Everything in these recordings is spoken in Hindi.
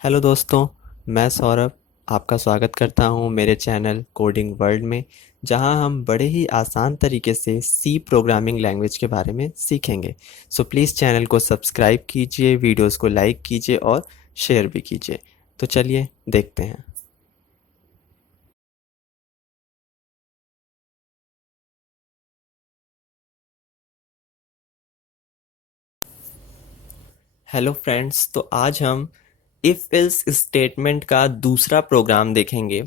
हेलो दोस्तों, मैं सौरभ आपका स्वागत करता हूं मेरे चैनल कोडिंग वर्ल्ड में, जहां हम बड़े ही आसान तरीके से सी प्रोग्रामिंग लैंग्वेज के बारे में सीखेंगे। सो प्लीज़ चैनल को सब्सक्राइब कीजिए, वीडियोस को लाइक कीजिए और शेयर भी कीजिए। तो चलिए देखते हैं। हेलो फ्रेंड्स, तो आज हम इफ़ एल्स स्टेटमेंट का दूसरा प्रोग्राम देखेंगे।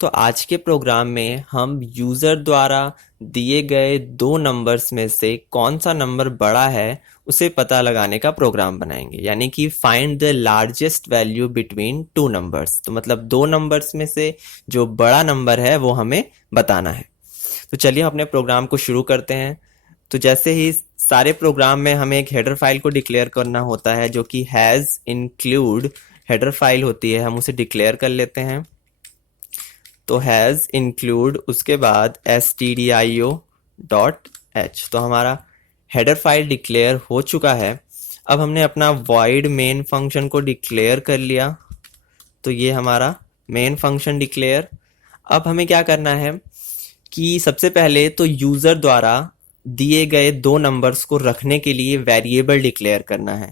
तो आज के प्रोग्राम में हम यूज़र द्वारा दिए गए दो नंबर्स में से कौन सा नंबर बड़ा है उसे पता लगाने का प्रोग्राम बनाएंगे, यानी कि find the largest value between two numbers. तो मतलब दो नंबर्स में से जो बड़ा नंबर है वो हमें बताना है। तो चलिए अपने प्रोग्राम को शुरू करते हैं। तो जैसे ही सारे प्रोग्राम में हमें एक हेडर फाइल को डिक्लेयर करना होता है, जो कि हैज़ इंक्लूड हेडर फाइल होती है, हम उसे डिक्लेयर कर लेते हैं। तो हैज़ इंक्लूड उसके बाद stdio.h, तो हमारा हेडर फाइल डिक्लेयर हो चुका है। अब हमने अपना void मेन फंक्शन को डिक्लेयर कर लिया, तो ये हमारा मेन फंक्शन डिक्लेयर। अब हमें क्या करना है कि सबसे पहले तो यूज़र द्वारा दिए गए दो नंबर्स को रखने के लिए वेरिएबल डिक्लेयर करना है।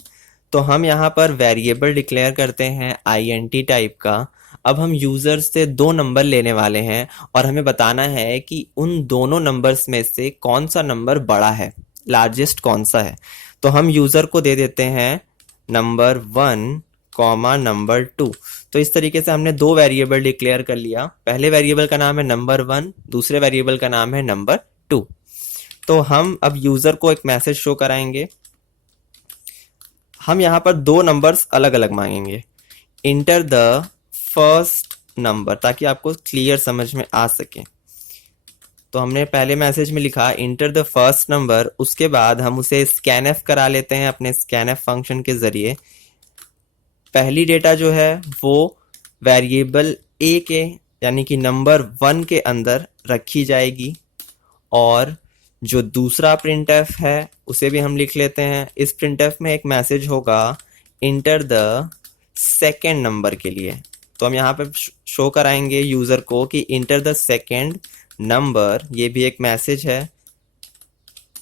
तो हम यहाँ पर वेरिएबल डिक्लेयर करते हैं int टाइप का। अब हम यूज़र से दो नंबर लेने वाले हैं और हमें बताना है कि उन दोनों नंबर्स में से कौन सा नंबर बड़ा है, लार्जेस्ट कौन सा है। तो हम यूज़र को दे देते हैं नंबर 1 कॉमा नंबर 2। तो इस तरीके से हमने दो वेरिएबल डिक्लेयर कर लिया। पहले वेरिएबल का नाम है नंबर 1, दूसरे वेरिएबल का नाम है नंबर 2। तो हम अब यूज़र को एक मैसेज शो कराएंगे। हम यहाँ पर दो नंबर्स अलग अलग मांगेंगे। इंटर द फर्स्ट नंबर, ताकि आपको क्लियर समझ में आ सके। तो हमने पहले मैसेज में लिखा इंटर द फर्स्ट नंबर, उसके बाद हम उसे स्कैनएफ करा लेते हैं अपने स्कैनएफ फंक्शन के जरिए। पहली डेटा जो है वो वेरिएबल ए के यानी कि नंबर 1 के अंदर रखी जाएगी, और जो दूसरा प्रिंटएफ है उसे भी हम लिख लेते हैं। इस प्रिंटएफ में एक मैसेज होगा इंटर द सेकेंड नंबर के लिए। तो हम यहाँ पे शो कराएंगे यूज़र को कि इंटर द सेकेंड नंबर, ये भी एक मैसेज है।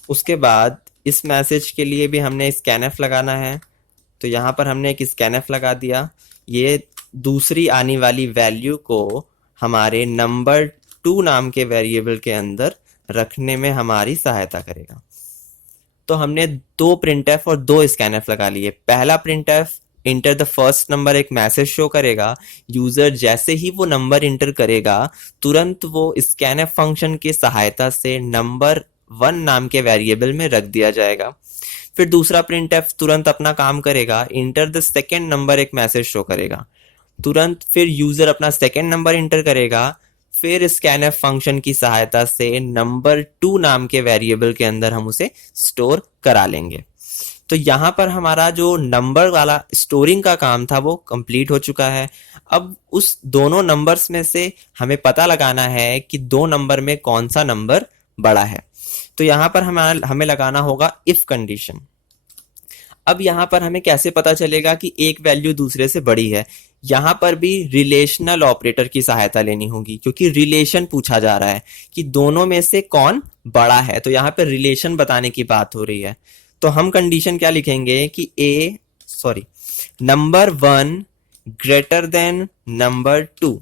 उसके बाद इस मैसेज के लिए भी हमने स्कैनएफ लगाना है, तो यहाँ पर हमने एक स्कैनएफ लगा दिया। ये दूसरी आने वाली वैल्यू को हमारे नंबर 2 नाम के वेरिएबल के अंदर रखने में हमारी सहायता करेगा। तो हमने दो प्रिंटएफ और दो स्कैनएफ लगा लिए। पहला printf enter the first number एक मैसेज शो करेगा। यूजर जैसे ही वो नंबर इंटर करेगा, तुरंत वो स्कैनएफ फंक्शन की सहायता से नंबर 1 नाम के वेरिएबल में रख दिया जाएगा। फिर दूसरा प्रिंटएफ तुरंत अपना काम करेगा, इंटर द सेकेंड नंबर एक मैसेज शो करेगा। तुरंत फिर यूजर अपना सेकेंड नंबर इंटर करेगा, फिर स्कैनएफ फंक्शन की सहायता से नंबर 2 नाम के वेरिएबल के अंदर हम उसे स्टोर करा लेंगे। तो यहाँ पर हमारा जो नंबर वाला स्टोरिंग का काम था वो कंप्लीट हो चुका है। अब उस दोनों नंबर्स में से हमें पता लगाना है कि दो नंबर में कौन सा नंबर बड़ा है। तो यहाँ पर हमें लगाना होगा इफ कंडीशन। अब यहाँ पर हमें कैसे पता चलेगा कि एक वैल्यू दूसरे से बड़ी है? यहाँ पर भी रिलेशनल ऑपरेटर की सहायता लेनी होगी, क्योंकि रिलेशन पूछा जा रहा है कि दोनों में से कौन बड़ा है। तो यहाँ पर रिलेशन बताने की बात हो रही है। तो हम कंडीशन क्या लिखेंगे कि नंबर 1 ग्रेटर देन नंबर 2।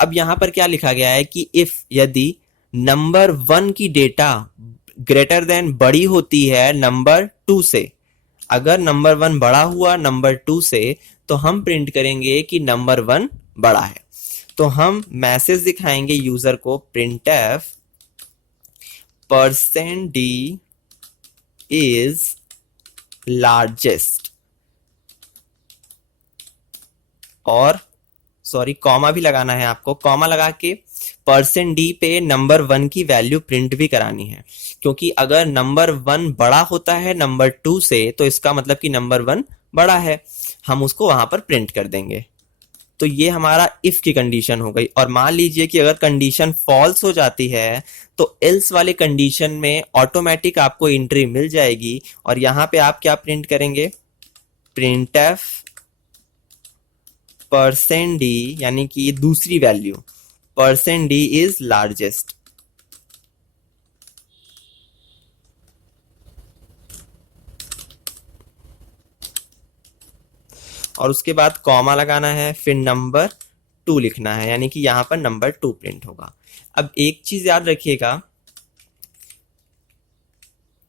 अब यहाँ पर क्या लिखा गया है कि इफ यदि नंबर 1 की डेटा ग्रेटर देन बड़ी होती है नंबर 2 से, अगर नंबर 1 बड़ा हुआ नंबर 2 से, तो हम प्रिंट करेंगे कि नंबर 1 बड़ा है। तो हम मैसेज दिखाएंगे यूजर को, printf %d is largest, और कॉमा भी लगाना है आपको। कॉमा लगा के %d पे नंबर 1 की वैल्यू प्रिंट भी करानी है, क्योंकि अगर नंबर 1 बड़ा होता है नंबर 2 से, तो इसका मतलब कि नंबर 1 बड़ा है, हम उसको वहां पर प्रिंट कर देंगे। तो ये हमारा इफ की कंडीशन हो गई। और मान लीजिए कि अगर कंडीशन फॉल्स हो जाती है, तो एल्स वाले कंडीशन में ऑटोमेटिक आपको एंट्री मिल जाएगी, और यहाँ पे आप क्या प्रिंट करेंगे, printf परसेंट डी यानी कि ये दूसरी value percent D is largest. और उसके बाद कॉमा लगाना है, फिर नंबर 2 लिखना है, यानी कि यहां पर नंबर 2 प्रिंट होगा। अब एक चीज याद रखिएगा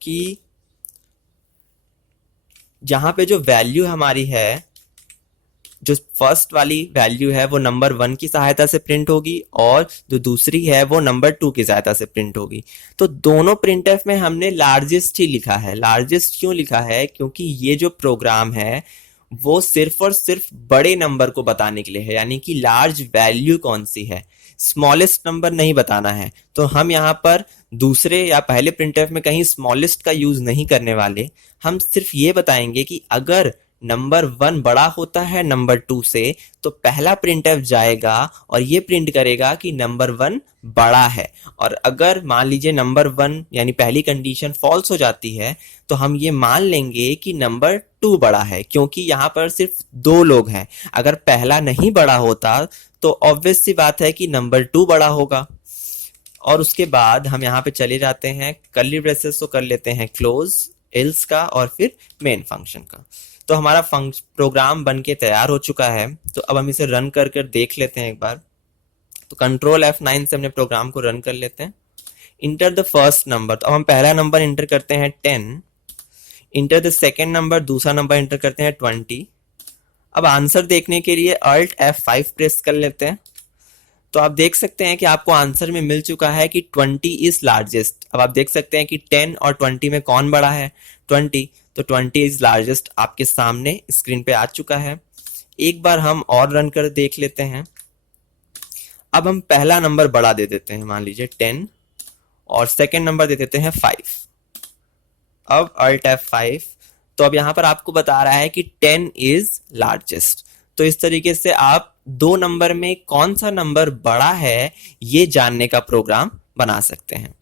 कि जहां पे जो वैल्यू हमारी है, जो फर्स्ट वाली वैल्यू है वो नंबर 1 की सहायता से प्रिंट होगी और जो दूसरी है वो नंबर 2 की सहायता से प्रिंट होगी। तो दोनों प्रिंटफ में हमने लार्जेस्ट ही लिखा है। लार्जेस्ट क्यों लिखा है? क्योंकि ये जो प्रोग्राम है वो सिर्फ और सिर्फ बड़े नंबर को बताने के लिए है, यानी कि लार्ज वैल्यू कौन सी है, स्मॉलेस्ट नंबर नहीं बताना है। तो हम यहाँ पर दूसरे या पहले प्रिंटफ में कहीं स्मॉलेस्ट का यूज नहीं करने वाले। हम सिर्फ ये बताएंगे कि अगर नंबर 1 बड़ा होता है नंबर 2 से तो पहला प्रिंटफ जाएगा और ये प्रिंट करेगा कि नंबर 1 बड़ा है। और अगर मान लीजिए नंबर 1 यानी पहली कंडीशन फॉल्स हो जाती है तो हम ये मान लेंगे कि नंबर 2 बड़ा है, क्योंकि यहाँ पर सिर्फ 2 लोग हैं। अगर पहला नहीं बड़ा होता तो ऑब्वियस सी बात है कि नंबर 2 बड़ा होगा। और उसके बाद हम यहाँ पे चले जाते हैं, कर्ली ब्रेसेस को कर लेते हैं क्लोज, एल्स का और फिर मेन फंक्शन का। तो हमारा प्रोग्राम बन के तैयार हो चुका है। तो अब हम इसे रन कर कर देख लेते हैं एक बार। तो कंट्रोल F9 से हमने प्रोग्राम को रन कर लेते हैं। इंटर द फर्स्ट नंबर, तो अब हम पहला नंबर इंटर करते हैं 10। इंटर द सेकेंड नंबर, दूसरा नंबर इंटर करते हैं 20। अब आंसर देखने के लिए Alt F5 प्रेस कर लेते हैं। तो आप देख सकते हैं कि आपको आंसर में मिल चुका है कि 20 इज लार्जेस्ट। अब आप देख सकते हैं कि 10 और 20 में कौन बड़ा है? 20। तो 20 इज लार्जेस्ट आपके सामने स्क्रीन पे आ चुका है। एक बार हम और रन कर देख लेते हैं। अब हम पहला नंबर बड़ा दे देते हैं, मान लीजिए 10, और सेकेंड नंबर दे देते हैं 5। अब Alt F5, तो अब यहां पर आपको बता रहा है कि 10 इज लार्जेस्ट। तो इस तरीके से आप 2 नंबर में कौन सा नंबर बड़ा है ये जानने का प्रोग्राम बना सकते हैं।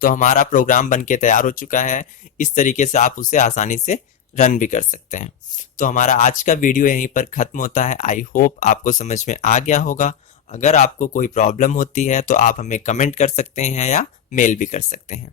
तो हमारा प्रोग्राम बनके तैयार हो चुका है। इस तरीके से आप उसे आसानी से रन भी कर सकते हैं। तो हमारा आज का वीडियो यहीं पर खत्म होता है। आई होप आपको समझ में आ गया होगा। अगर आपको कोई प्रॉब्लम होती है तो आप हमें कमेंट कर सकते हैं या मेल भी कर सकते हैं।